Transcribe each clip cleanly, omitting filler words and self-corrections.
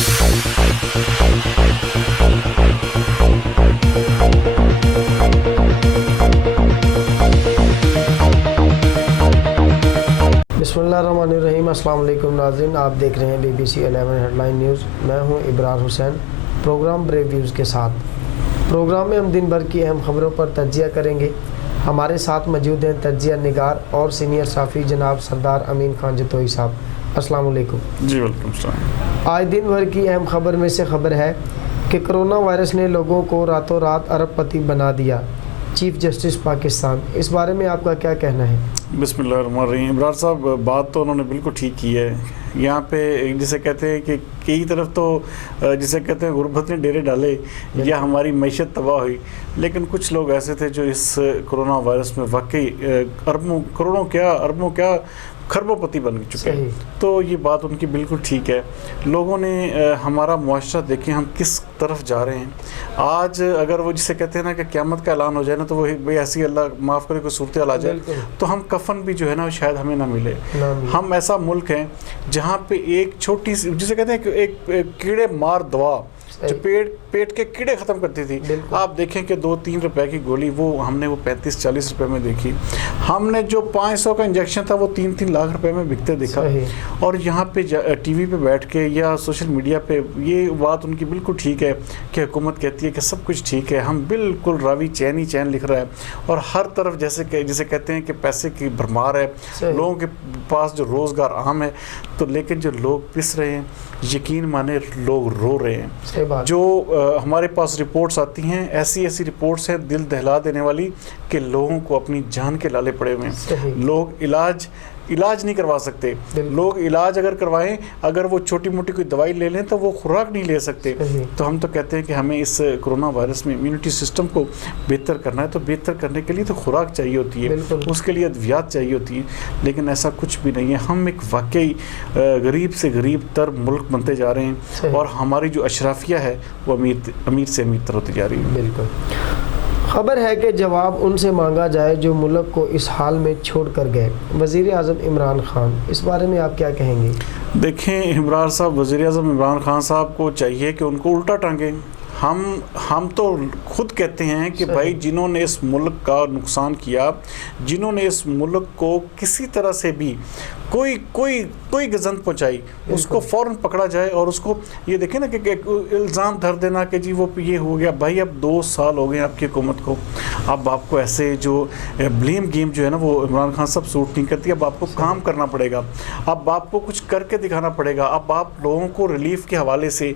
بسم اللہ الرحمن الرحیم۔ السلام علیکم ناظرین، آپ دیکھ رہے ہیں BBC 11 ہیڈ لائن نیوز۔ میں ہوں ابرار حسین، پروگرام بریو ویوز کے ساتھ۔ پروگرام میں ہم دن بھر کی اہم خبروں پر تجزیہ کریں گے۔ ہمارے ساتھ موجود ہیں تجزیہ نگار اور سینئر صحافی جناب سردار امین خان جتوئی صاحب۔ السلام علیکم۔ جی وعلیکم السلام۔ آج دن بھر کی اہم خبر میں سے خبر ہے کہ کرونا وائرس نے لوگوں کو راتوں رات ارب پتی بنا دیا، چیف جسٹس پاکستان۔ اس بارے میں آپ کا کیا کہنا ہے؟ بسم اللہ الرحمن الرحیم۔ ابرار صاحب، بات تو انہوں نے بالکل ٹھیک کی ہے۔ یہاں پہ جسے کہتے ہیں کہ کئی طرف تو جسے کہتے ہیں غربت نے ڈیرے ڈالے یا ہماری معیشت تباہ ہوئی، لیکن کچھ لوگ ایسے تھے جو اس کرونا وائرس میں واقعی اربوں کیا خربوں پتی بن چکے ہیں۔ تو یہ بات ان کی بالکل ٹھیک ہے۔ لوگوں نے ہمارا معاشرہ دیکھیں ہم کس طرف جا رہے ہیں۔ آج اگر وہ جسے کہتے ہیں نا کہ قیامت کا اعلان ہو جائے نا، تو وہ بھئی ایسی اللہ معاف کرے کوئی صورتحال آ جائے تو ہم کفن بھی جو ہے نا شاید ہمیں نہ ملے۔ ہم ایسا ملک ہیں جہاں پہ ایک چھوٹی سی جسے کہتے ہیں کہ ایک کیڑے مار دوا جو پیٹ کے کیڑے ختم کرتی تھی، آپ دیکھیں کہ 2-3 روپے کی گولی وہ ہم نے وہ 35-40 روپے میں دیکھی۔ ہم نے جو 500 کا انجیکشن تھا وہ 3-3 لاکھ روپے میں بکتے دیکھا۔ اور یہاں پہ ٹی وی پہ بیٹھ کے یا سوشل میڈیا پہ یہ بات ان کی بالکل ٹھیک ہے کہ حکومت کہتی ہے کہ سب کچھ ٹھیک ہے، ہم بالکل راوی چین ہی چین لکھ رہا ہے، اور ہر طرف جسے کہتے ہیں کہ پیسے کی بھرمار ہے، لوگوں کے پاس جو روزگار عام ہے، تو لیکن جو لوگ پس رہے ہیں، یقین مانے لوگ رو رہے ہیں۔ جو ہمارے پاس رپورٹس آتی ہیں، ایسی رپورٹس ہیں دل دہلا دینے والی کہ لوگوں کو اپنی جان کے لالے پڑے ہوئے ہیں۔ لوگ علاج نہیں کروا سکتے۔ لوگ علاج اگر کروائیں، اگر وہ چھوٹی موٹی کوئی دوائی لے لیں تو وہ خوراک نہیں لے سکتے۔ تو ہم تو کہتے ہیں کہ ہمیں اس کرونا وائرس میں امیونٹی سسٹم کو بہتر کرنا ہے، تو بہتر کرنے کے لیے تو خوراک چاہیے ہوتی ہے، اس کے لیے ادویات چاہیے ہوتی ہیں، لیکن ایسا کچھ بھی نہیں ہے۔ ہم ایک واقعی غریب سے غریب تر ملک بنتے جا رہے ہیں، اور ہماری جو اشرافیہ ہے وہ امیر سے امیر تر ہوتی جا رہی ہے۔ بالکل۔ خبر ہے کہ جواب ان سے مانگا جائے جو ملک کو اس حال میں چھوڑ کر گئے، وزیر اعظم عمران خان۔ اس بارے میں آپ کیا کہیں گے؟ دیکھیں عمران صاحب، وزیر اعظم عمران خان صاحب کو چاہیے کہ ان کو الٹا ٹانگیں۔ ہم تو خود کہتے ہیں کہ بھائی جنہوں نے اس ملک کا نقصان کیا، جنہوں نے اس ملک کو کسی طرح سے بھی کوئی گزند پہنچائی، اس کو فوراً پکڑا جائے، اور اس کو یہ دیکھیں نا کہ الزام دھر دینا کہ جی وہ یہ ہو گیا۔ بھائی اب 2 سال ہو گئے آپ کی حکومت کو، اب آپ کو ایسے جو بلیم گیم جو ہے نا وہ عمران خان صاحب سوٹ نہیں کرتی۔ اب آپ کو کام کرنا پڑے گا، اب آپ کو کچھ کر کے دکھانا پڑے گا۔ اب آپ لوگوں کو ریلیف کے حوالے سے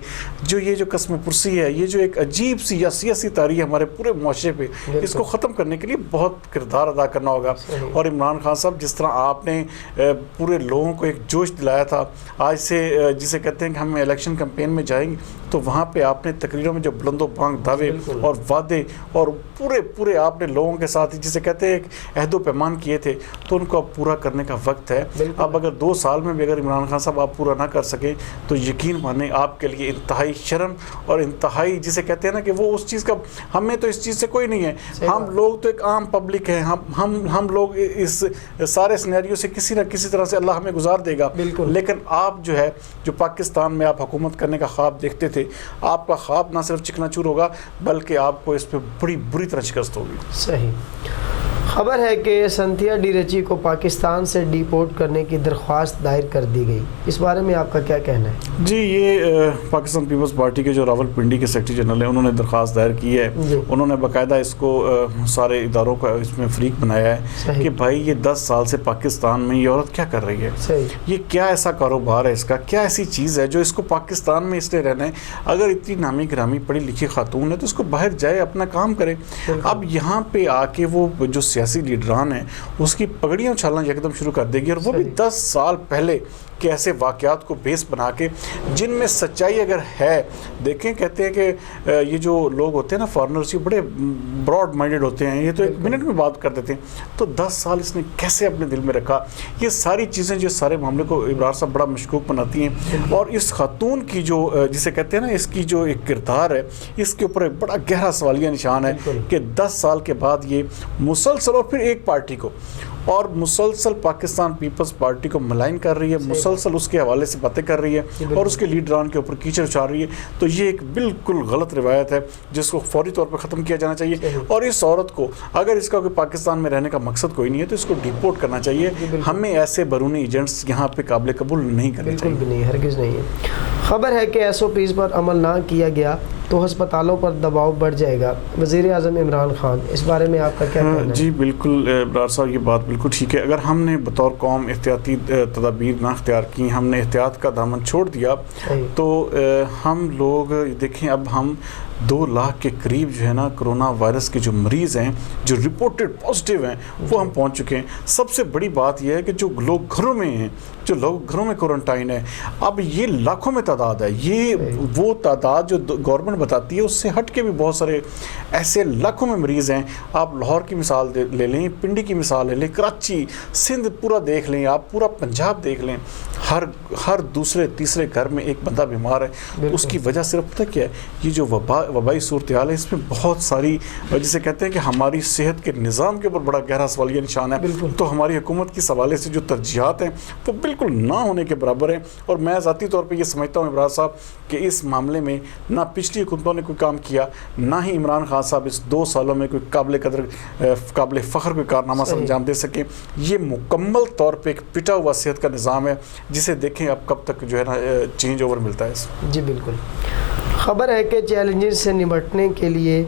یہ جو قسم پرسی ہے، یہ جو ایک عجیب سی یا سیاسی تاریخ ہمارے پورے معاشرے پہ، اس کو ختم کرنے کے لیے بہت کردار ادا کرنا ہوگا۔ اور عمران خان صاحب، جس طرح آپ نے پورے لوگوں کو ایک جوش دلایا تھا، آج سے جسے کہتے ہیں کہ ہم الیکشن کمپین میں جائیں گے، تو وہاں پہ آپ نے تقریروں میں جو بلند و بانگ دعوے اور وعدے اور پورے آپ نے لوگوں کے ساتھ جسے کہتے ہیں ایک عہد و پیمان کیے تھے، تو ان کو اب پورا کرنے کا وقت ہے۔ اب اگر 2 سال میں بھی اگر عمران خان صاحب آپ پورا نہ کر سکیں تو یقین مانیں آپ کے لیے انتہائی شرم اور انتہائی جسے کہتے ہیں نا کہ وہ اس چیز کا، ہمیں تو اس چیز سے کوئی نہیں ہے، ہم لوگ تو ایک عام پبلک ہیں، ہم لوگ اس سارے سینیریو سے کسی نہ کسی طرح سے اللہ ہمیں گزار دے گا۔ لیکن آپ جو ہے، جو پاکستان میں آپ حکومت کرنے کا خواب دیکھتے تھے، آپ کا خواب نہ صرف چکنا چور ہوگا بلکہ آپ کو اس پہ بڑی بری طرح شکست ہوگی۔ صحیح۔ خبر ہے کہ سنتھیا ڈی رچی کو پاکستان سے ڈیپورٹ کرنے کی درخواست دائر کر دی گئی، اس بارے میں آپ کا کیا کہنا ہے؟ جی، یہ پاکستان پیپلز پارٹی کے جو راول پنڈی کے سیکرٹری جنرل ہیں، انہوں نے درخواست دائر کی ہے۔ انہوں نے باقاعدہ اس کو سارے اداروں کا اس میں فریق بنایا ہے کہ بھائی یہ 10 سال سے پاکستان میں یہ عورت کیا کر رہی ہے، یہ کیا ایسا کاروبار ہے اس کا، کیا ایسی چیز ہے جو اس کو پاکستان میں اس لیے رہنا ہے۔ اگر اتنی نامی گرامی پڑھی لکھی خاتون ہے تو اس کو باہر جائے، اپنا کام کرے۔ اب یہاں پہ آ کے وہ جو سیاسی لیڈران ہیں اس کی پگڑیاں اچھالنا یکدم شروع کر دے گی، اور وہ بھی 10 سال پہلے کہ ایسے واقعات کو بیس بنا کے جن میں سچائی اگر ہے۔ دیکھیں، کہتے ہیں کہ یہ جو لوگ ہوتے ہیں نا فارنرز، یہ بڑے براڈ مائنڈڈ ہوتے ہیں، یہ تو 1 منٹ میں بات کر دیتے ہیں۔ تو 10 سال اس نے کیسے اپنے دل میں رکھا، یہ ساری چیزیں جو سارے معاملے کو ابرار صاحب بڑا مشکوک بناتی ہیں۔ اور اس خاتون کی جو جسے کہتے ہیں نا اس کی جو ایک کردار ہے، اس کے اوپر ایک بڑا گہرا سوالیہ نشان ہے کہ 10 سال کے بعد یہ مسلسل، اور پھر ایک پارٹی کو اور مسلسل پاکستان پیپلز پارٹی کو ملائن کر رہی ہے, مسلسل اس کے حوالے سے باتیں کر رہی ہے اور اس کے لیڈران کے اوپر کیچڑ اچھال رہی ہے. تو یہ ایک بالکل غلط روایت ہے جس کو فوری طور پر ختم کیا جانا چاہیے, اور اس عورت کو اگر اس کا کوئی پاکستان میں رہنے کا مقصد کوئی نہیں ہے تو اس کو ڈیپورٹ کرنا چاہیے. ہمیں ایسے بیرونی ایجنٹس یہاں پہ قابل قبول نہیں کرنے چاہیے. بالکل بھی نہیں, ہرگز نہیں ہے. خبر ہے کہ ایس او پیز پر عمل نہ کیا گیا تو ہسپتالوں پر دباؤ بڑھ جائے گا. وزیر اعظم عمران خان, اس بارے میں آپ کا کیا کہنا ہے؟ جی بالکل ابرار صاحب, یہ بات بالکل ٹھیک ہے. اگر ہم نے بطور قوم احتیاطی تدابیر نہ اختیار کی, ہم نے احتیاط کا دامن چھوڑ دیا تو ہم لوگ دیکھیں اب ہم 2 لاکھ کے قریب جو ہے نا کرونا وائرس کے جو مریض ہیں جو رپورٹڈ پازیٹیو ہیں وہ ہم پہنچ چکے ہیں. سب سے بڑی بات یہ ہے کہ جو لوگ گھروں میں ہیں, جو لوگ گھروں میں کوارنٹائن ہے, اب یہ لاکھوں میں تعداد ہے. یہ وہ تعداد جو گورنمنٹ بتاتی ہے اس سے ہٹ کے بھی بہت سارے ایسے لاکھوں میں مریض ہیں. آپ لاہور کی مثال لے لیں, پنڈی کی مثال لے لیں, کراچی, سندھ پورا دیکھ لیں, آپ پورا پنجاب دیکھ لیں, ہر دوسرے تیسرے گھر میں ایک بندہ بیمار ہے. اس کی وجہ صرف پتہ کیا ہے, یہ جو وبائی صورتحال ہے اس میں بہت ساری, جسے کہتے ہیں کہ ہماری صحت کے نظام کے اوپر بڑا گہرا سوالیہ نشان ہے. تو ہماری حکومت کی حوالے سے جو ترجیحات ہیں وہ بالکل نہ ہونے کے برابر ہیں. اور میں ذاتی طور پہ یہ سمجھتا ہوں عمران صاحب کہ اس معاملے میں نہ پچھلی حکومتوں نے کوئی کام کیا, نہ ہی عمران خان صاحب اس 2 سالوں میں کوئی قابل فخر کوئی کارنامہ سے انجام دے سکے. یہ مکمل طور پہ ایک پٹا ہوا صحت کا نظام ہے جسے دیکھیں اب کب تک جو ہے نا چینج اوور ملتا ہے. جی بالکل. خبر ہے کہ چیلنجز سے نمٹنے کے لیے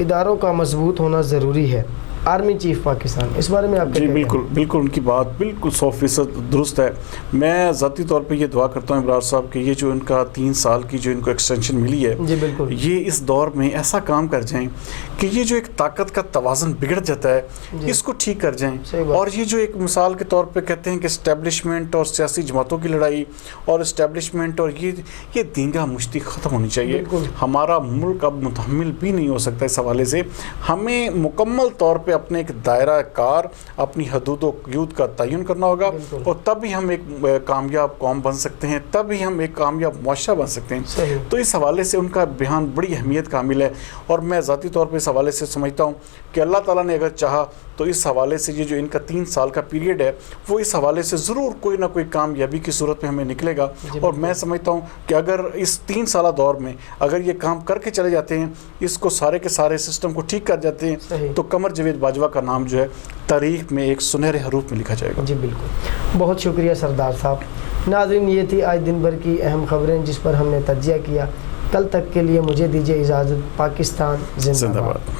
اداروں کا مضبوط ہونا ضروری ہے. آرمی چیف پاکستان, اس بارے میں آپ جی بالکل ان کی بات بالکل 100% درست ہے. میں ذاتی طور پہ یہ دعا کرتا ہوں عمران صاحب کہ یہ جو ان کا 3 سال کی جو ان کو ایکسٹینشن ملی ہے, جی بالکل, یہ اس دور میں ایسا کام کر جائیں کہ یہ جو ایک طاقت کا توازن بگڑ جاتا ہے اس کو ٹھیک کر جائیں. اور یہ جو ایک مثال کے طور پہ کہتے ہیں کہ اسٹیبلشمنٹ اور سیاسی جماعتوں کی لڑائی اور اسٹیبلشمنٹ اور یہ دینگا مشتی ختم ہونی چاہیے. ہمارا ملک اب متحمل بھی نہیں ہو سکتا اس حوالے سے. ہمیں مکمل طور پہ اپنے ایک دائرہ کار, اپنی حدود و قیود کا تعین کرنا ہوگا, اور تب ہی ہم ایک کامیاب قوم بن سکتے ہیں, تب ہی ہم ایک کامیاب معاشرہ بن سکتے ہیں. تو اس حوالے سے ان کا بیان بڑی اہمیت کا حامل ہے. اور میں ذاتی طور پہ اس حوالے سے سمجھتا ہوں کہ اللہ تعالیٰ نے اگر چاہا تو اس حوالے سے یہ جو ان کا 3 سال کا پیریڈ ہے وہ اس حوالے سے ضرور کوئی نہ کوئی کامیابی کی صورت میں ہمیں نکلے گا. اور میں سمجھتا ہوں کہ اگر اس 3 سالہ دور میں اگر یہ کام کر کے چلے جاتے ہیں, اس کو سارے کے سارے سسٹم کو ٹھیک کر جاتے ہیں, تو قمر جاوید باجوہ کا نام جو ہے تاریخ میں ایک سنہرے حروف میں لکھا جائے گا. جی بالکل, بہت شکریہ سردار صاحب. ناظرین, یہ تھی آج دن بھر کی اہم خبریں جس پر ہم نے تجزیہ کیا. کل تک کے لیے مجھے دیجیے اجازت. پاکستان زندہ باد.